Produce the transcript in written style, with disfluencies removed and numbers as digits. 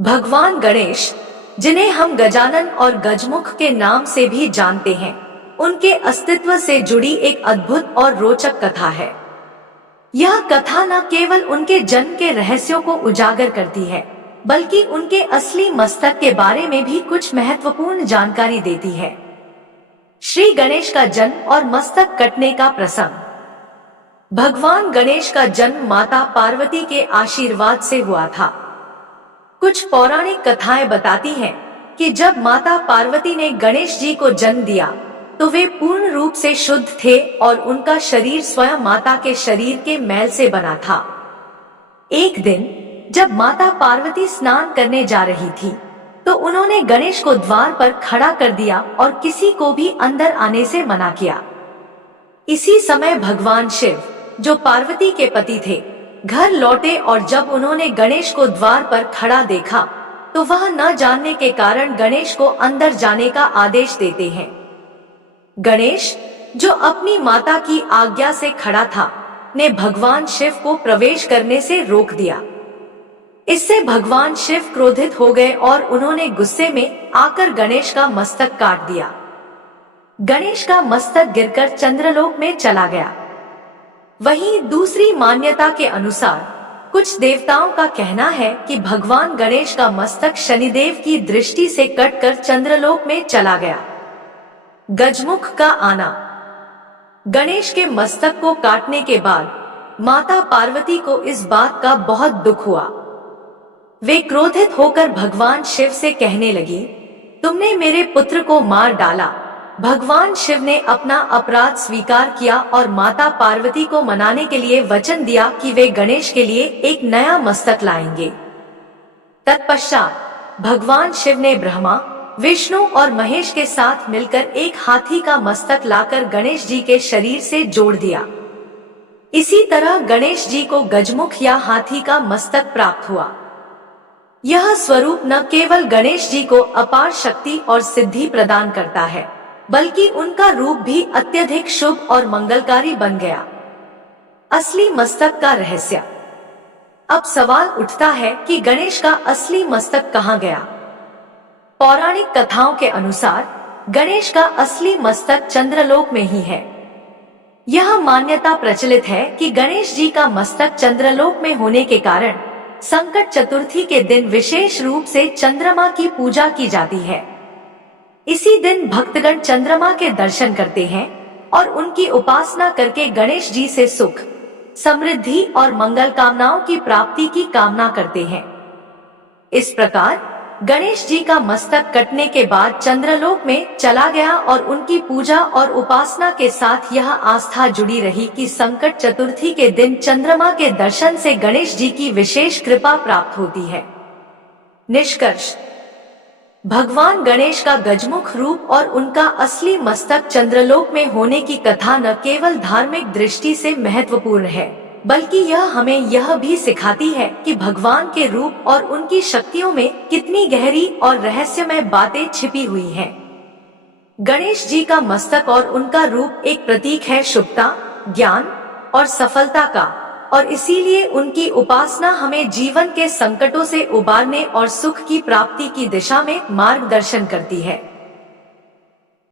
भगवान गणेश, जिन्हें हम गजानन और गजमुख के नाम से भी जानते हैं, उनके अस्तित्व से जुड़ी एक अद्भुत और रोचक कथा है। यह कथा न केवल उनके जन्म के रहस्यों को उजागर करती है, बल्कि उनके असली मस्तक के बारे में भी कुछ महत्वपूर्ण जानकारी देती है। श्री गणेश का जन्म और मस्तक कटने का प्रसंग। भगवान गणेश का जन्म माता पार्वती के आशीर्वाद से हुआ था। कुछ पौराणिक कथाएं बताती हैं कि जब माता पार्वती ने गणेश जी को जन्म दिया तो वे पूर्ण रूप से शुद्ध थे और उनका शरीर स्वयं माता के शरीर के मैल से बना था। एक दिन जब माता पार्वती स्नान करने जा रही थी तो उन्होंने गणेश को द्वार पर खड़ा कर दिया और किसी को भी अंदर आने से मना किया। इसी समय भगवान शिव, जो पार्वती के पति थे, घर लौटे और जब उन्होंने गणेश को द्वार पर खड़ा देखा तो वह न जानने के कारण गणेश को अंदर जाने का आदेश देते हैं। गणेश, जो अपनी माता की आज्ञा से खड़ा था, ने भगवान शिव को प्रवेश करने से रोक दिया। इससे भगवान शिव क्रोधित हो गए और उन्होंने गुस्से में आकर गणेश का मस्तक काट दिया। गणेश का मस्तक गिरकर चंद्रलोक में चला गया। वहीं दूसरी मान्यता के अनुसार कुछ देवताओं का कहना है कि भगवान गणेश का मस्तक शनिदेव की दृष्टि से कटकर चंद्रलोक में चला गया। गजमुख का आना। गणेश के मस्तक को काटने के बाद माता पार्वती को इस बात का बहुत दुख हुआ। वे क्रोधित होकर भगवान शिव से कहने लगी, तुमने मेरे पुत्र को मार डाला। भगवान शिव ने अपना अपराध स्वीकार किया और माता पार्वती को मनाने के लिए वचन दिया कि वे गणेश के लिए एक नया मस्तक लाएंगे। तत्पश्चात भगवान शिव ने ब्रह्मा, विष्णु और महेश के साथ मिलकर एक हाथी का मस्तक लाकर गणेश जी के शरीर से जोड़ दिया। इसी तरह गणेश जी को गजमुख या हाथी का मस्तक प्राप्त हुआ। यह स्वरूप न केवल गणेश जी को अपार शक्ति और सिद्धि प्रदान करता है, बल्कि उनका रूप भी अत्यधिक शुभ और मंगलकारी बन गया। असली मस्तक का रहस्य। अब सवाल उठता है कि गणेश का असली मस्तक कहाँ गया? पौराणिक कथाओं के अनुसार गणेश का असली मस्तक चंद्रलोक में ही है। यह मान्यता प्रचलित है कि गणेश जी का मस्तक चंद्रलोक में होने के कारण संकट चतुर्थी के दिन विशेष रूप से चंद्रमा की पूजा की जाती है। इसी दिन भक्तगण चंद्रमा के दर्शन करते हैं और उनकी उपासना करके गणेश जी से सुख, समृद्धि और मंगल कामनाओं की प्राप्ति की कामना करते हैं। इस प्रकार गणेश जी का मस्तक कटने के बाद चंद्रलोक में चला गया और उनकी पूजा और उपासना के साथ यह आस्था जुड़ी रही कि संकट चतुर्थी के दिन चंद्रमा के दर्शन से गणेश जी की विशेष कृपा प्राप्त होती है। निष्कर्ष। भगवान गणेश का गजमुख रूप और उनका असली मस्तक चंद्रलोक में होने की कथा न केवल धार्मिक दृष्टि से महत्वपूर्ण है, बल्कि यह हमें यह भी सिखाती है कि भगवान के रूप और उनकी शक्तियों में कितनी गहरी और रहस्यमय बातें छिपी हुई हैं। गणेश जी का मस्तक और उनका रूप एक प्रतीक है शुभता, ज्ञान और सफलता का, और इसीलिए उनकी उपासना हमें जीवन के संकटों से उबारने और सुख की प्राप्ति की दिशा में मार्गदर्शन करती है।